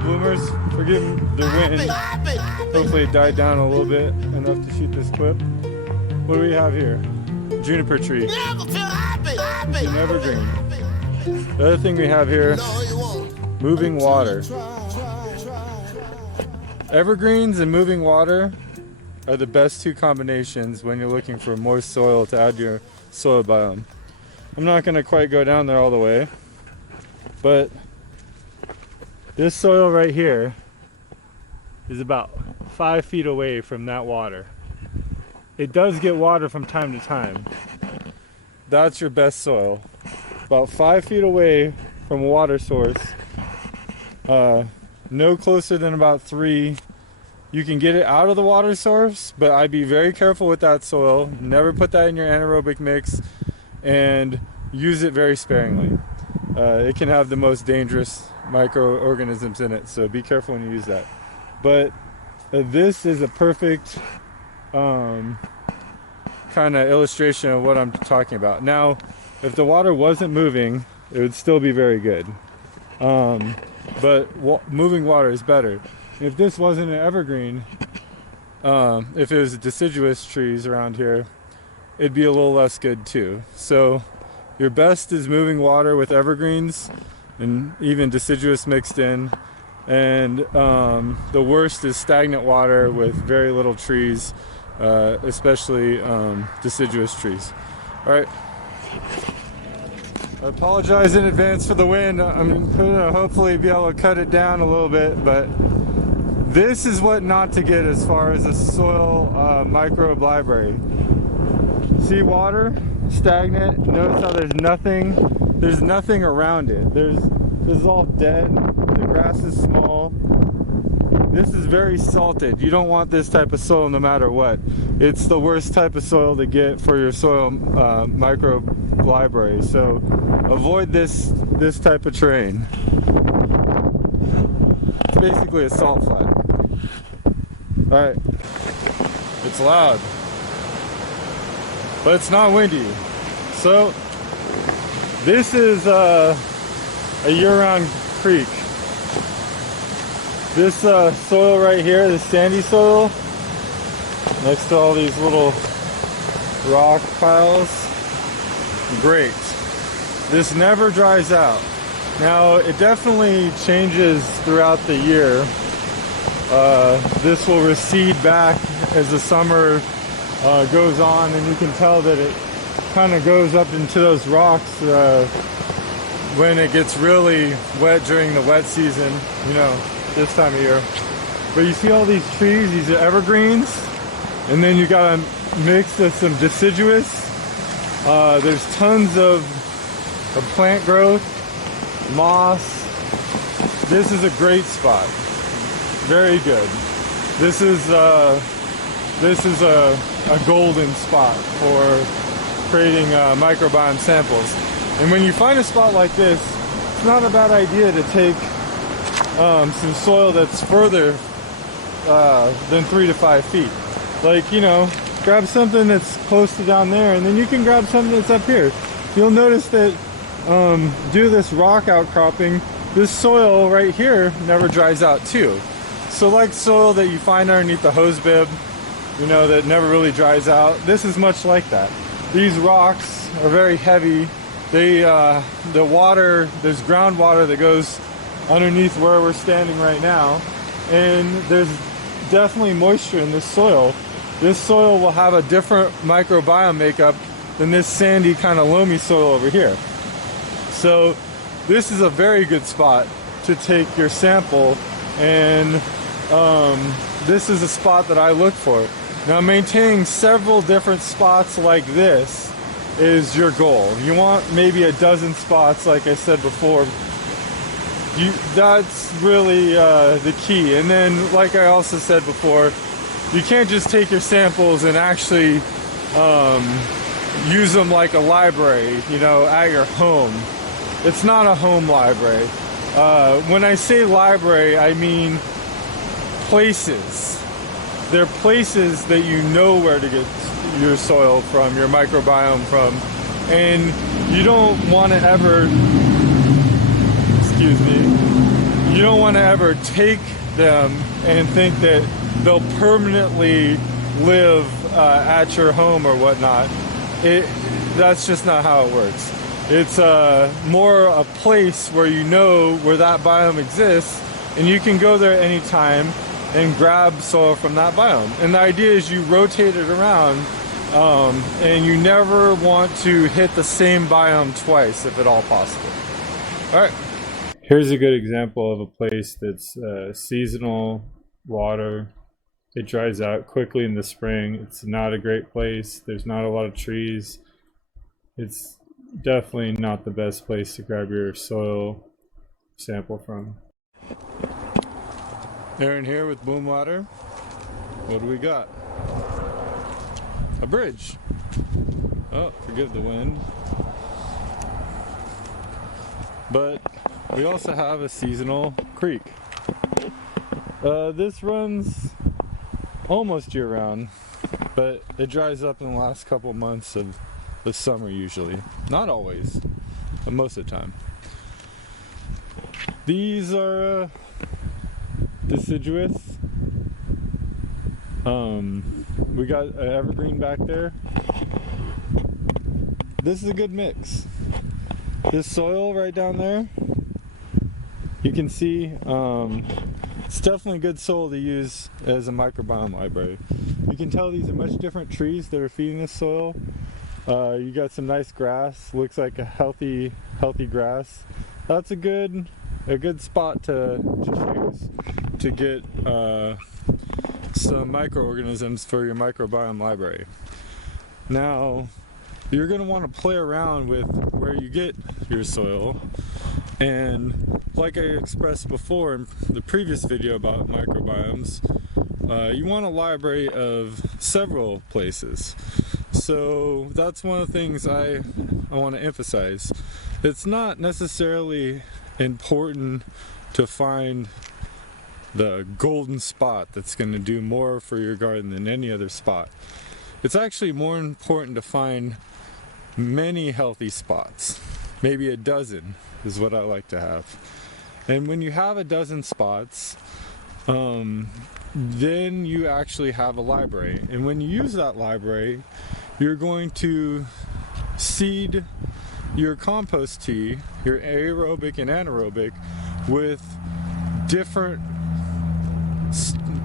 bloomers. Forgive the wind. Hopefully it died down a little bit, enough to shoot this clip. What do we have here? Juniper tree. It's an evergreen. The other thing we have here, moving water. Evergreens and moving water are the best two combinations when you're looking for moist soil to add to your soil biome. I'm not going to quite go down there all the way, but this soil right here is about 5 feet away from that water. It does get water from time to time. That's your best soil. About 5 feet away from a water source, no closer than about 3. You can get it out of the water source, but I'd be very careful with that soil. Never put that in your anaerobic mix, and use it very sparingly. It can have the most dangerous microorganisms in it, so be careful when you use that. But this is a perfect kind of illustration of what I'm talking about. Now, if the water wasn't moving, it would still be very good. But moving water is better. If this wasn't an evergreen, if it was deciduous trees around here, it'd be a little less good too. So your best is moving water with evergreens and even deciduous mixed in. And the worst is stagnant water with very little trees, especially deciduous trees. All right. I apologize in advance for the wind. I'm gonna hopefully be able to cut it down a little bit, but this is what not to get as far as a soil microbe library. See water, stagnant. Notice how there's nothing around it. This is all dead. The grass is small. This is very salted. You don't want this type of soil no matter what. It's the worst type of soil to get for your soil microbe library. So avoid this type of terrain. It's basically a salt flat. Alright. It's loud. But it's not windy. So this is a year-round creek. This soil right here, this sandy soil, next to all these little rock piles, great. This never dries out. Now, it definitely changes throughout the year. This will recede back as the summer goes on, and you can tell that it kind of goes up into those rocks when it gets really wet during the wet season, you know, this time of year. But you see all these trees, these are evergreens, and then you got a mix of some deciduous. There's tons of plant growth, moss. This is a great spot. Very good. This is a golden spot for creating microbiome samples. And when you find a spot like this, it's not a bad idea to take some soil that's further than 3 to 5 feet. Like, you know, grab something that's close to down there, and then you can grab something that's up here. You'll notice that due to this rock outcropping, this soil right here never dries out too. So like soil that you find underneath the hose bib, you know, that never really dries out, this is much like that. These rocks are very heavy. They, the water, there's groundwater that goes underneath where we're standing right now, and there's definitely moisture in this soil. This soil will have a different microbiome makeup than this sandy kind of loamy soil over here. So this is a very good spot to take your sample, and this is a spot that I look for. Now, maintaining several different spots like this is your goal. You want maybe a dozen spots, like I said before. That's really the key. And then, like I also said before, you can't just take your samples and actually use them like a library, you know, at your home. It's not a home library. When I say library, I mean places. They're places that you know where to get your soil from, your microbiome from, and you don't want to ever, excuse me, you don't want to ever take them and think that they'll permanently live at your home or whatnot. That's just not how it works. It's more a place where you know where that biome exists, and you can go there anytime and grab soil from that biome. And the idea is you rotate it around, and you never want to hit the same biome twice if at all possible. All right. Here's a good example of a place that's seasonal water. It dries out quickly in the spring. It's not a great place. There's not a lot of trees. It's definitely not the best place to grab your soil sample from. Aaron here with Boom Water. What do we got? A bridge. Oh, forgive the wind. But we also have a seasonal creek. This runs almost year-round, but it dries up in the last couple months of the summer usually. Not always, but most of the time. These are deciduous. We got an evergreen back there. This is a good mix. This soil right down there, you can see it's definitely good soil to use as a microbiome library. You can tell these are much different trees that are feeding this soil. You got some nice grass, looks like a healthy grass. That's a good spot to choose to get some microorganisms for your microbiome library. Now, you're going to want to play around with where you get your soil, and like I expressed before in the previous video about microbiomes, you want a library of several places. So that's one of the things I want to emphasize. It's not necessarily important to find the golden spot that's going to do more for your garden than any other spot. It's actually more important to find many healthy spots. Maybe a dozen is what I like to have. And when you have a dozen spots, then you actually have a library. And when you use that library, you're going to seed your compost tea, your aerobic and anaerobic, with different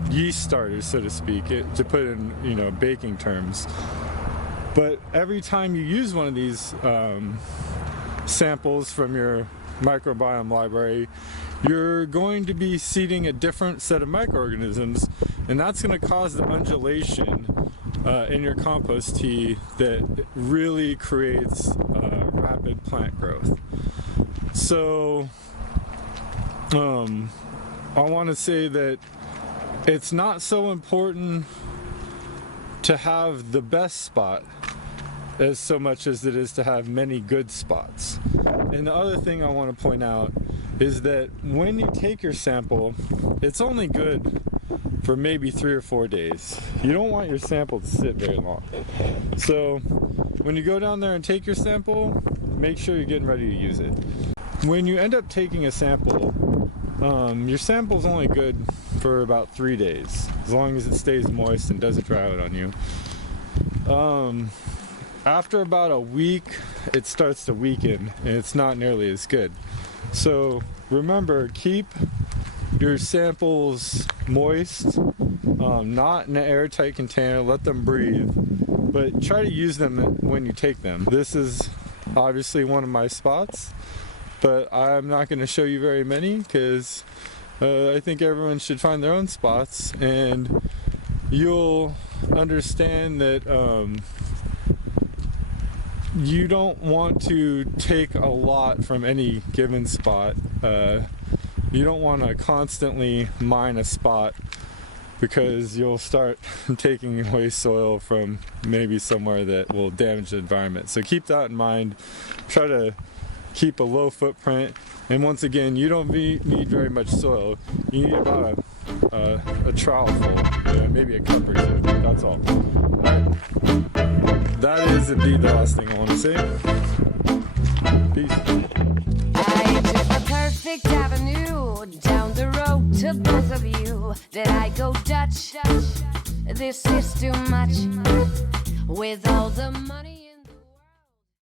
yeast starters, so to speak, to put in baking terms. But every time you use one of these samples from your microbiome library, you're going to be seeding a different set of microorganisms, and that's going to cause the undulation in your compost tea that really creates rapid plant growth. So I want to say that it's not so important to have the best spot as so much as it is to have many good spots. And the other thing I want to point out is that when you take your sample, it's only good for maybe 3 or 4 days. You don't want your sample to sit very long. So when you go down there and take your sample, make sure you're getting ready to use it. When you end up taking a sample, your sample's only good for about 3 days, as long as it stays moist and doesn't dry out on you. After about a week, it starts to weaken and it's not nearly as good. So remember, keep your samples moist, not in an airtight container, let them breathe, but try to use them when you take them. This is obviously one of my spots, but I'm not going to show you very many because I think everyone should find their own spots, and you'll understand that you don't want to take a lot from any given spot. You don't want to constantly mine a spot, because you'll start taking away soil from maybe somewhere that will damage the environment. So keep that in mind. Try to keep a low footprint, and once again, you don't need very much soil. You need about a trowel full, maybe a cup or two. That's all. Alright. That is indeed the last thing I want to say. Peace. I took the perfect avenue down you. Did I go Dutch? This is too much. With all the money